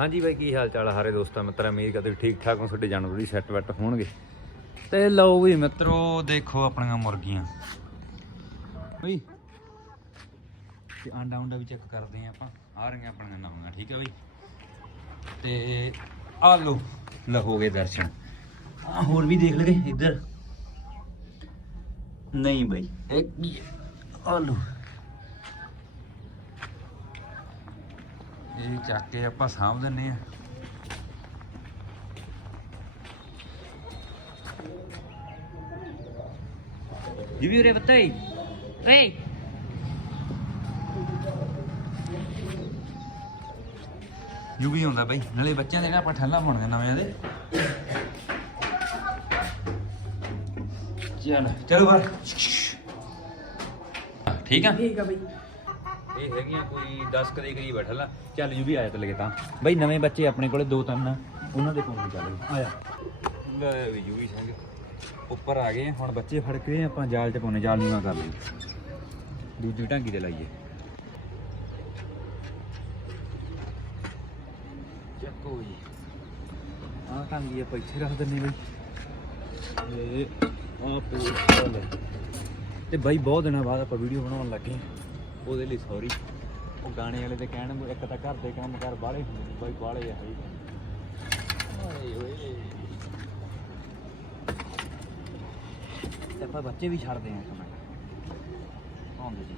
ਹਾਂਜੀ ਬਾਈ, ਕੀ ਹਾਲ ਚਾਲ ਆ ਸਾਰੇ ਦੋਸਤਾਂ, ਮਿੱਤਰਾਂ, ਉਮੀਦ ਕਰਦੇ ਠੀਕ ਠਾਕ ਹੋ ਤੁਹਾਡੇ ਜਾਨਵਰ ਵੀ ਸੈੱਟ ਵੈਟ ਹੋਣਗੇ। ਤੇ ਲਓ ਵੀ ਮਿੱਤਰੋ, ਦੇਖੋ ਆਪਣੀਆਂ ਮੁਰਗੀਆਂ। ਬਈ, ਤੇ ਆਂਡਾ ਉਂਡਾ ਵੀ ਚੈੱਕ ਕਰਦੇ ਆ ਆਪਾਂ। ਆ ਰਹੀਆਂ ਆਪਣੀਆਂ ਨਵੀਆਂ, ਠੀਕ ਆ ਬਈ? ਤੇ ਆ ਲੋ ਲਹੋਗੇ ਦਰਸ਼ਨ। ਆ ਹੋਰ ਵੀ ਦੇਖ ਲਗੇ ਇੱਧਰ। ਨਹੀਂ ਬਈ ਇੱਕ ਆ। ਲੋ ਇਹ ਚੱਕ ਕੇ ਆਪਾਂ ਸਾਂਭ ਦਿੰਨੇ ਆ ਜੀ ਵੀ ਉਰੇ ਬਤਾਈ ਏ ਯੂ ਵੀ ਹੁੰਦਾ ਬਾਈ ਨਾਲੇ ਬੱਚਿਆਂ ਦੇ ਨਾ ਆਪਾਂ ਠੱਲਾ ਪਾਉਣੇ ਨਵੇਂ ਦੇ। ਚੱਲ ਚਲੋ ਬਾਹਰ। ਠੀਕ ਆ। ਠੀਕ ਆ। ਬਈ ਇਹ ਹੈਗੀਆਂ ਕੋਈ 10 ਕਦੇ ਕਰੀਬ ਬੈਠਾ ਲਾ ਚੱਲ ਜੂ ਵੀ ਆਇਆ ਤੇ ਲਗੇ ਤਾਂ। ਬਈ ਨਵੇਂ ਬੱਚੇ ਆਪਣੇ ਕੋਲੇ ਦੋ ਤਿੰਨ ਆ, ਉਹਨਾਂ ਦੇ ਕੋਲ ਚੱਲ ਆਇਆ। ਲੈ ਵੀ ਜੂ ਵੀ ਸਿੰਘ ਉੱਪਰ ਆ ਗਏ ਆ, ਹੁਣ ਬੱਚੇ ਫੜ ਕੇ ਆਪਾਂ ਜਾਲ ਚ ਪਾਉਣੇ ਜਾਲ ਨੀਵਾ ਕਰ ਲਈ ਦੂਜੀ ਢਾਂਗੀ ਤੇ ਲਾਈਏ। ਚੱਕੋ ਜੀ। ਆਹ ਢਾਂਗੀ ਆਪਾਂ ਇੱਥੇ ਰੱਖ ਦਿੰਨੇ ਬਈ। ਇਹ ਆਹ ਪੂਰਾ ਤੇ ਬਾਈ ਬਹੁਤ ਦਿਨਾਂ ਬਾਅਦ ਆਪਾਂ ਵੀਡੀਓ ਬਣਾਉਣ ਲੱਗੇ ਹਾਂ। ਉਹਦੇ ਲਈ ਸੌਰੀ ਉਹ ਗਾਣੇ ਵਾਲੇ ਤੇ ਕਹਿਣ ਨੂੰ ਇੱਕ ਤਾਂ ਘਰ ਦੇ ਕੰਮ ਕਰ ਬਾਹਲੇ ਹੁੰਦੇ ਨੇ, ਬਾਈ ਬਾਹਲੇ ਆ ਹੀ ਓਏ ਓਏ। ਤੇ ਆਪਾਂ ਬੱਚੇ ਵੀ ਛੱਡਦੇ ਆ ਕਮੈਂ ਆਉਂਦੇ ਜੀ।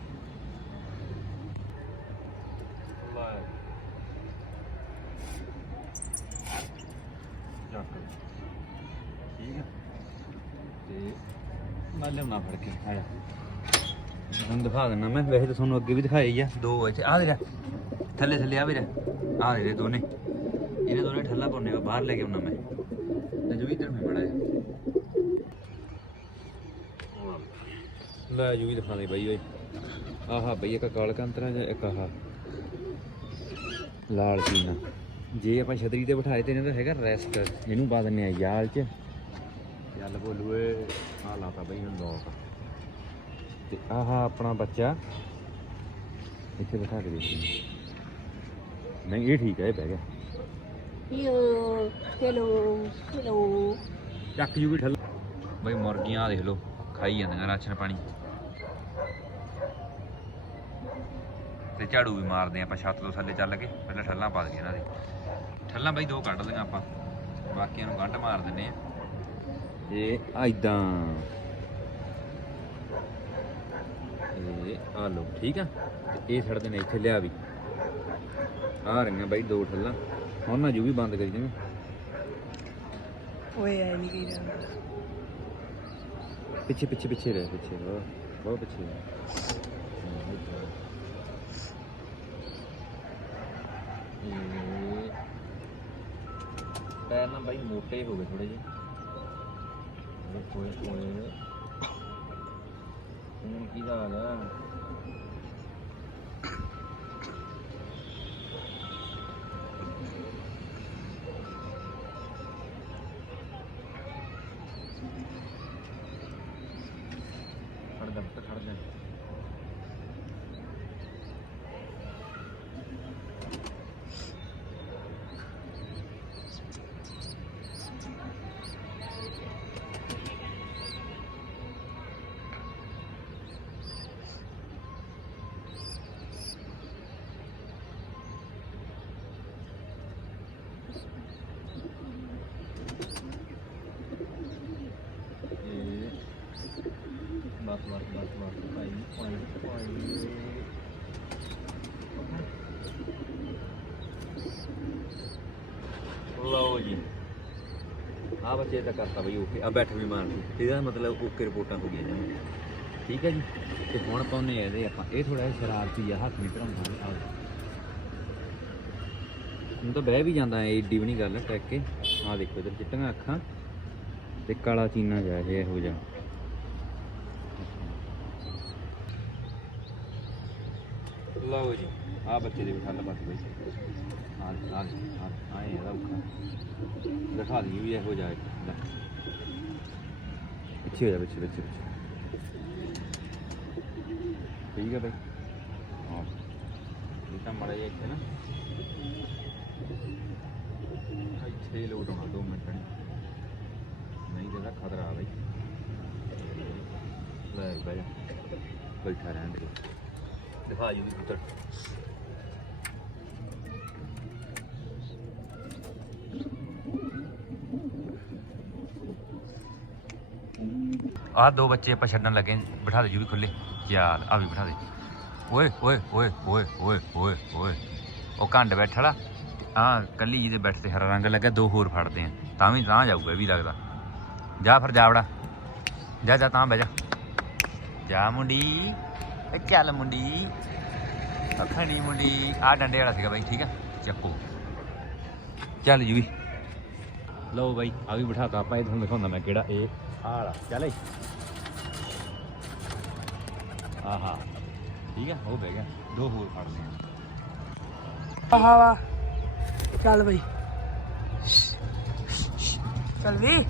ਠੀਕ ਹੈ ਤੇ ਮੈਂ ਲਿਆਉਣਾ ਫੜ ਕੇ, ਆਇਆ। ਹੁਣ ਦਿਖਾ ਦਿੰਦਾ ਮੈਂ, ਵੈਸੇ ਤਾਂ ਤੁਹਾਨੂੰ ਅੱਗੇ ਵੀ ਦਿਖਾਈ ਆ। ਦੋ ਇੱਥੇ। ਆ ਦੇ ਥੱਲੇ ਥੱਲੇ ਆ ਵੀਰੇ ਆ ਦੇ ਦੋਨੇ। ਇਹਨੇ ਦੋਨੇ ਠੱਲਾ ਪਾਉਣੇ ਬਾਹਰ ਲੈ ਕੇ ਆਉਣਾ ਮੈਂ। ਤੇ ਜਵੀ ਤੇਰੇ ਮੈਂ ਬੜਾ ਲੈ ਜੂ ਵੀ ਦਿਖਾ ਦੇ ਬਾਈ ਓਏ। ਆਹਾ ਬਈ, ਇੱਕ ਕਾਲ ਕੰਤਰਾ ਜਾਂ ਇੱਕ ਆਹ? ਲਾਲ ਪੀਨਾ ਜੇ ਆਪਾਂ ਛਤਰੀ ਤੇ ਬਿਠਾਏ ਤੇ ਇਹਨਾਂ ਦਾ ਹੈਗਾ ਰੈਸਟ ਇਹਨੂੰ ਪਾ ਦਿੰਨੇ ਆ ਯਾਲ ਚ। ਚੱਲ ਬੋਲੂਏ ਆ ਲਾਤਾ ਬਈ ਹੁਣ ਲੋਕ ਤੇ ਆਹ ਆਪਣਾ ਬੱਚਾ ਇੱਥੇ ਬਿਠਾ ਕੇ ਦੇਖੀ ਨਹੀਂ ਇਹ ਠੀਕ ਹੈ ਇਹ ਬਹਿ ਗਿਆ। ਹੈਲੋ ਹੈਲੋ ਹੈਲੋ ਚੱਕ ਜੂ ਵੀ ਠੱਲ। ਬਈ ਮੁਰਗੀਆਂ ਦੇਖ ਲਓ ਖਾਈ ਜਾਂਦੀਆਂ ਰਾਸ਼ਨ ਪਾਣੀ। ਤੇ ਝਾੜੂ ਵੀ ਮਾਰਦੇ ਆਪਾਂ ਛੱਤ ਤੋਂ ਥੱਲੇ ਚੱਲ ਕੇ ਪਹਿਲਾਂ ਠੱਲਾਂ ਪਾ ਦਈਏ ਇਹਨਾਂ ਦੀ। ਠੱਲਾਂ ਬਈ ਦੋ ਕੱਢ ਲਈਆਂ ਆਪਾਂ ਬਾਕੀਆਂ ਨੂੰ ਗੰਢ ਮਾਰ ਦਿੰਨੇ ਆ ਇਹ ਐਦਾਂ ਇਹ ਆ ਲੋ ਠੀਕ ਆ? ਤੇ ਇਹ ਛੱਡ ਦੇਣੇ ਇੱਥੇ ਲਿਆ ਵੀ। ਆ ਰਹੀਆਂ ਬਾਈ ਦੋ ਠੱਲਾਂ। ਹੁਣ ਨਾ ਜੂ ਵੀ ਬੰਦ ਕਰੀ ਦੇਵੇਂ ਓਏ ਐ ਨਹੀਂ ਕੀ ਰਿਹਾ ਪਿੱਛੇ ਪਿੱਛੇ ਪਿੱਛੇ ਰਹਿ ਪਿੱਛੇ ਬਹੁਤ ਬਹੁਤ ਪਿੱਛੇ ਰਹਿ। ਪੈਰ ਨਾ ਬਾਈ ਮੋਟੇ ਹੋ ਗਏ ਥੋੜੇ ਜਿਹੇ। ਇਹ ਕੋਲੇ ਹੁਣ ਕੀ ਦਾ ਹਾਲ ਆ? ਲਓ ਜੀ। ਆ ਬੱਚੇ ਤਾਂ ਕਰਤਾ ਬਈ ਓਕੇ। ਆ ਬੈਠ ਵੀ ਮਾਰ ਇਹਦਾ ਮਤਲਬ ਓਕੇ ਰਿਪੋਰਟਾਂ ਹੋ ਗਈਆਂ ਜੀ ਠੀਕ ਹੈ ਜੀ? ਤੇ ਹੁਣ ਪਾਉਨੇ ਇਹਦੇ ਆਪਾਂ। ਇਹ ਥੋੜਾ ਜਿਹਾ ਸ਼ਰਾਰਤੀ ਆ, ਹੱਥ ਨਹੀਂ ਧਰਾਉਂਦਾ। ਆ ਹੁਣ ਤਾਂ ਬਹਿ ਵੀ ਜਾਂਦਾ ਐ, ਏਡੀ ਵੀ ਨਹੀਂ ਗੱਲ, ਟੈਕ ਕੇ। ਆ ਦੇਖੋ ਇਧਰ ਚਿੱਟੀਆਂ ਅੱਖਾਂ ਤੇ ਕਾਲਾ ਚੀਨਾ ਜਿਹਾ ਇਹ ਇਹੋ ਜਿਹਾ। ਲਓ ਜੀ ਆ ਬੱਚੇ ਦੇ ਵੀ ਠੱਲ ਬਈ ਆ ਆ ਆ ਆਏ ਇਹਦਾ ਔਖਾ ਦਿਖਾ ਦਈਏ ਵੀ ਇਹੋ ਜਿਹਾ ਪਿੱਛੇ ਹੋ ਜਾ, ਪਿੱਛੇ ਪਿੱਛੇ ਪਿੱਛੇ। ਠੀਕ ਹੈ ਬਈ। ਹਾਂ ਇਹ ਤਾਂ ਮੜਾ ਜਿਹਾ ਇੱਥੇ ਨਾ। ਇੱਥੇ ਲੋਡ ਹੋਣਾ 2 ਮਿੰਟ। ਨਹੀਂ ਨਹੀਂ ਖਤਰਾ ਆ ਬਈ। ਲੈ ਬਈ ਬੈਠਾ ਰਹਿਣ ਦੇ। ਦਿਖਾ ਜੂ ਪੁੱਤਰ ਆਹ ਦੋ ਬੱਚੇ ਆਪਾਂ ਛੱਡਣ ਲੱਗੇ ਬਿਠਾ ਦੇ ਜੂ ਵੀ ਖੁੱਲੇ ਯਾਰ ਆ ਵੀ ਬਿਠਾ ਦੇ। ਓਏ ਓਏ ਓਏ ਓਏ ਓਏ ਓਏ ਓਏ। ਉਹ ਘੰਡ ਬੈਠਾ ਆ ਕੱਲੀ ਜਿਹਦੇ ਬੈਠ ਤੇ ਹਰਾ ਰੰਗ ਲੱਗਾ, ਦੋ ਹੋਰ ਫੜਦੇ ਆ। ਤਾਂ ਵੀ ਤਾਂ ਜਾਊਗਾ, ਇਹ ਵੀ ਲੱਗਦਾ। ਜਾ ਫਿਰ ਜਾਵੜਾ ਜਾ ਜਾ, ਤਾਂ ਬਹਿ ਜਾ। ਜਾ ਮੁੰਡੀ। ਇਹ ਚੱਲ ਮੁੰਡੀ ਅਖਣੀ ਮੁੰਡੀ ਆ ਡੰਡੇ ਵਾਲਾ ਸੀਗਾ ਬਾਈ, ਠੀਕ ਆ? ਚੱਕੋ। ਚੱਲ ਜੂਈ ਲਓ ਬਾਈ ਆ ਵੀ ਬਿਠਾਤਾ ਆਪਾਂ, ਇਹ ਤੁਹਾਨੂੰ ਦਿਖਾਉਂਦਾ ਮੈਂ ਕਿਹੜਾ ਇਹ ਆਹ ਵਾਲਾ ਚੱਲ ਏ ਆਹਾ, ਠੀਕ ਆ ਉਹ ਬਹਿ ਗਿਆ। ਦੋ ਹੋਰ ਫੜਦੇ ਆ। ਆਹਾ ਵਾ ਚੱਲ ਬਈ। ਚੱਲ ਵੀ।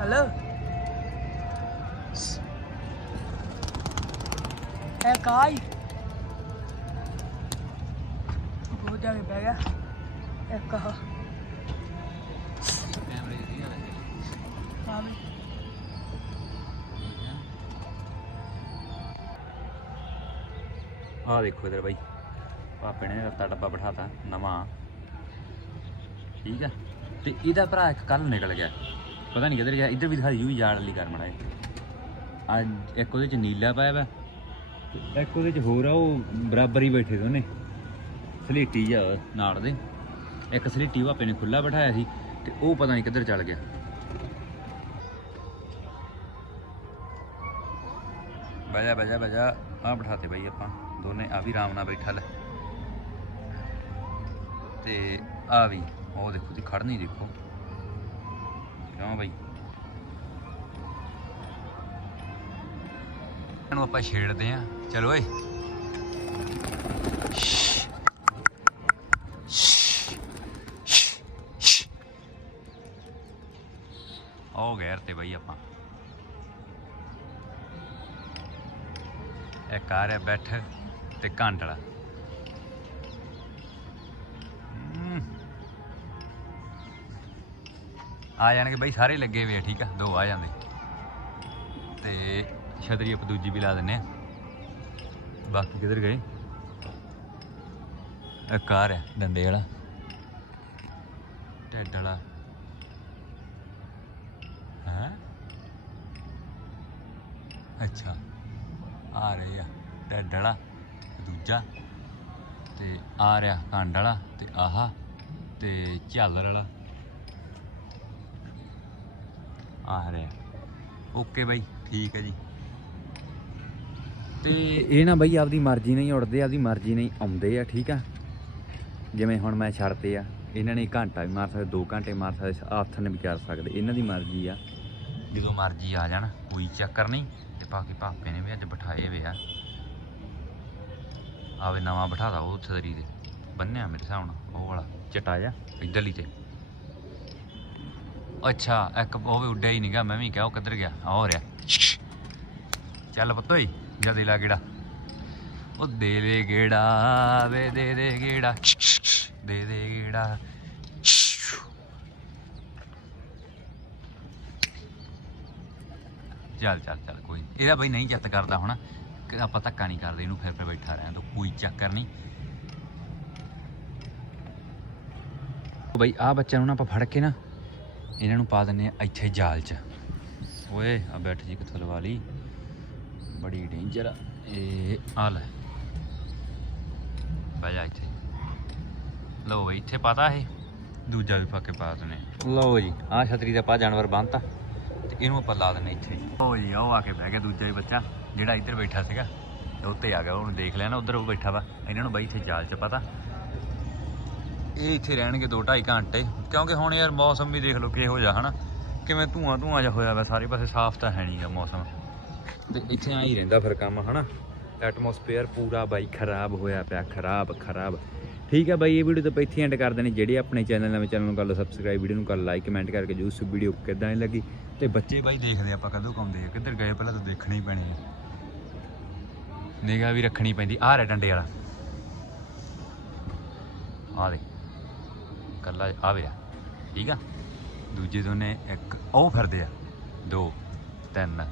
ਹੈਲੋ। ਹੈ। ਕਾਈ ਬਹੁਤ ਜਾ ਬਹਿ ਗਿਆ। ਇੱਕ ਆਹ। ਕੈਮਰੇ ਦੀ ਗੱਲ ਹਾਂ ਬਈ ਆ ਦੇਖੋ ਇਧਰ ਬਾਈ। ਪਾਪੇ ਨੇ ਰੱਤਾ ਡੱਬਾ ਬਿਠਾਤਾ, ਨਵਾਂ। ਠੀਕ ਆ? ਤੇ ਇਹਦਾ ਭਰਾ ਇੱਕ ਕੱਲ ਨਿਕਲ ਗਿਆ। ਪਤਾ ਨਹੀਂ ਕਿੱਧਰ ਗਿਆ। ਇੱਧਰ ਵੀ ਦਿਖਾ ਯੂ ਯਾਰ ਅਲੀ ਕਰ ਮੜਾ ਆ ਇੱਕ ਉਹਦੇ ਚ ਨੀਲਾ ਪਾਇਆ ਵਾ। ਤੇ ਇੱਕ ਉਹਦੇ ਚ ਹੋਰ ਆ, ਉਹ ਬਰਾਬਰ ਹੀ ਬੈਠੇ ਦੋਨੇ। ਸਲੇਟੀ ਜਾ ਨਾਲ ਦੇ। ਇੱਕ ਸਲੇਟੀ ਭਾਪੇ ਨੇ ਖੁੱਲਾ ਬਿਠਾਇਆ ਸੀ ਤੇ ਉਹ ਪਤਾ ਨਹੀਂ ਕਿੱਧਰ ਚੱਲ ਗਿਆ। ਬਜਾ ਬਜਾ ਬਜਾ ਆ ਬਿਠਾਤੇ ਬਈ ਆਪਾਂ ਦੋਨੇ ਆ ਵੀ ਆਰਾਮ ਨਾਲ ਬੈਠਾ ਲੈ। ਤੇ ਆ ਵੀ, ਉਹ ਦੇਖੋ ਦੀ ਖੜਨੀ ਦੇਖੋ। ਕਿਉਂ ਬਈ? ਇਹਨੂੰ ਆਪਾਂ ਛੇੜਦੇ ਆ। ਚਲੋ ਓਏ। ਹੋ ਗਏ ਤੇ ਬਈ ਆਪਾਂ। ਇਹ ਕਾਰ ਰਿਹਾ ਬੈਠ ਤੇ ਕਾਂਡਲਾ। ਆ ਜਾਣਗੇ ਬਈ, ਸਾਰੇ ਲੱਗੇ ਹੋਏ ਆ, ਠੀਕ ਆ? ਦੋ ਆ ਜਾਂਦੇ। ਤੇ ਛਤਰੀ ਆਪਾਂ ਦੂਜੀ ਵੀ ਲਾ ਦਿੰਨੇ ਆ। ਬਾਕੀ ਕਿੱਧਰ ਗਏ? ਇੱਕ ਆ ਰਿਹਾ ਡੰਡੇ ਵਾਲਾ। ਢਿੱਡ ਵਾਲਾ। ਹੈ? ਅੱਛਾ, ਆ ਰਹੀ ਆ। ਢਿੱਡ ਵਾਲਾ ਦੂਜਾ ਤੇ ਆ ਰਿਹਾ ਕੰਡ ਵਾਲਾ ਤੇ ਆਹਾ ਤੇ ਝਾਲਰ ਵਾਲਾ। ਆ ਰਿਹਾ। ਓਕੇ ਬਾਈ, ਠੀਕ ਹੈ ਜੀ। ਤੇ ਇਹ ਨਾ ਬਈ ਆਪਦੀ ਮਰਜ਼ੀ ਨਹੀਂ ਉੱਡਦੇ ਆਪਦੀ ਮਰਜ਼ੀ ਨਹੀਂ ਆਉਂਦੇ ਆ, ਠੀਕ ਆ? ਜਿਵੇਂ ਹੁਣ ਮੈਂ ਛੱਡਤੇ ਆ, ਇਹਨਾਂ ਨੇ ਘੰਟਾ ਵੀ ਮਾਰ ਸਕਦੇ 2 ਘੰਟੇ ਮਾਰ ਸਕਦੇ ਆਥਨ ਵੀ ਕਰ ਸਕਦੇ, ਇਹਨਾਂ ਦੀ ਮਰਜ਼ੀ ਆ। ਜਦੋਂ ਮਰਜ਼ੀ ਆ ਜਾਣ, ਕੋਈ ਚੱਕਰ ਨਹੀਂ, ਤੇ ਬਾਕੀ ਪਾਪੇ ਨੇ ਵੀ ਅੱਜ ਬਿਠਾਏ ਵੇ ਆ। ਆਵੇ ਨਵਾਂ ਬਿਠਾਦਾ ਉਹ ਛਤਰੀ ਦੇ ਬੰਨਿਆ ਮੇਰੇ ਹਿਸਾਬ ਨਾਲ, ਉਹ ਵਾਲਾ ਚਟਾ ਜਾ ਇੱਧਰਲੀ ਤੇ। ਅੱਛਾ, ਇੱਕ ਉਹ ਵੀ ਉੱਡਿਆ ਹੀ ਨਹੀਂਗਾ ਮੈਂ ਵੀ ਕਿਹਾ ਉਹ ਕਿੱਧਰ ਗਿਆ ਆ ਹੋ ਰਿਹਾ। ਚੱਲ ਪੁੱਤੋਈ ਜਲਦੀ ਲਾ ਗੇੜਾ ਉਹ ਦੇ ਦੇ ਗੇੜਾ ਵੇ ਦੇ ਦੇ ਗੇੜਾ ਦੇ ਦੇ ਗੇੜਾ ਚੱਲ ਚੱਲ ਚੱਲ, ਕੋਈ ਇਹਦਾ ਬਈ ਨਹੀਂ ਚਿੱਤ ਕਰਦਾ ਹੁਣ। ਆਪਾਂ ਧੱਕਾ ਨਹੀਂ ਕਰਦੇ, ਇਹਨੂੰ ਫਿਰ ਫਿਰ ਬੈਠਾ ਰਹਿਣ ਤੋਂ ਕੋਈ ਚੱਕਰ ਨਹੀਂ। ਬਈ ਆ ਬੱਚਿਆਂ ਨੂੰ ਨਾ ਆਪਾਂ ਫੜ ਕੇ ਨਾ, ਇਹਨਾਂ ਨੂੰ ਪਾ ਦਿੰਨੇ ਆ ਇੱਥੇ ਜਾਲ 'ਚ। ਓਏ ਆ ਬੈਠ ਜੀ ਕਿੱਥੋਂ ਲਵਾ ਲਈ? ਬੜੀ ਡੇਂਜਰ ਇਹ ਆ ਲੈ ਬਹਿ ਇੱਥੇ ਲਓ ਬਈ ਇੱਥੇ ਪਤਾ ਇਹ ਦੂਜਾ ਵੀ ਪਾ ਪਾ ਦਿੰਨੇ ਲਓ ਜੀ ਆ ਛਤਰੀ ਦਾ ਪਾ ਜਾਨਵਰ ਬੰਨਤਾ ਤੇ ਇਹਨੂੰ ਆਪਾਂ ਲਾ ਦਿੰਨੇ ਇੱਥੇ ਲਓ ਜੀ ਉਹ ਆ ਕੇ ਬਹਿ ਗਿਆ ਦੂਜਾ ਹੀ ਬੱਚਾ ਜਿਹੜਾ ਇੱਧਰ ਬੈਠਾ ਸੀਗਾ ਤੇ ਉੱਤੇ ਆ ਗਿਆ ਉਹਨੂੰ ਦੇਖ ਲਿਆ ਨਾ ਉਧਰ ਉਹ ਬੈਠਾ ਵਾ ਇਹਨਾਂ ਨੂੰ ਬਾਈ ਇੱਥੇ ਜਾਲ 'ਚ ਪਤਾ ਇਹ ਇੱਥੇ ਰਹਿਣਗੇ 2 2.5 ਘੰਟੇ ਕਿਉਂਕਿ ਹੁਣ ਯਾਰ ਮੌਸਮ ਵੀ ਦੇਖ ਲਓ ਕਿਹੋ ਜਿਹਾ ਹਨਾ ਕਿਵੇਂ ਧੂਆਂ ਧੂਆਂ ਜਿਹਾ ਹੋਇਆ ਵਾ ਸਾਰੇ ਪਾਸੇ ਸਾਫ਼ ਤਾਂ ਹੈ ਨਹੀਂਗਾ ਮੌਸਮ ਤੇ ਇੱਥੇ ਆ ਹੀ ਰਹਿੰਦਾ ਫਿਰ ਕੰਮ, ਹਨਾ? ਐਟਮੋਸਫੇਅਰ ਪੂਰਾ ਬਾਈ ਖਰਾਬ ਹੋਇਆ ਪਿਆ, ਖਰਾਬ ਖਰਾਬ। ਠੀਕ ਹੈ ਬਾਈ, ਇਹ ਵੀਡੀਓ ਤਾਂ ਇੱਥੇ ਐਂਡ ਕਰ ਦੇਣੀ। ਜਿਹੜੇ ਆਪਣੇ ਚੈਨਲ ਨਵੇਂ ਚੈਨਲ ਨੂੰ ਕਰ ਲਓ ਸਬਸਕ੍ਰਾਈਬ ਵੀਡੀਓ ਨੂੰ ਕਰ ਲਾਈਕ ਕਮੈਂਟ ਕਰਕੇ ਜੋ ਵੀਡੀਓ ਕਿੱਦਾਂ ਦੀ ਲੱਗੀ। ਤੇ ਬੱਚੇ ਬਾਈ ਦੇਖਦੇ ਆਪਾਂ ਕਦੋਂ ਕਾਉਂਦੇ ਆ। ਕਿੱਧਰ ਗਏ, ਪਹਿਲਾਂ ਤਾਂ ਦੇਖਣਾ ਹੀ ਪੈਣੀ ਆ। ਨਿਗਾਹ ਵੀ ਰੱਖਣੀ ਪੈਂਦੀ। ਆਹ ਰਹਿ ਡੰਡੇ ਵਾਲਾ। ਆ ਦੇ ਕੱਲਾ ਆਵੇ ਆ ਠੀਕ ਆ? ਦੂਜੇ ਦੋਨੇ ਇੱਕ, ਉਹ ਫਿਰਦੇ ਆ। ਦੋ, ਤਿੰਨ।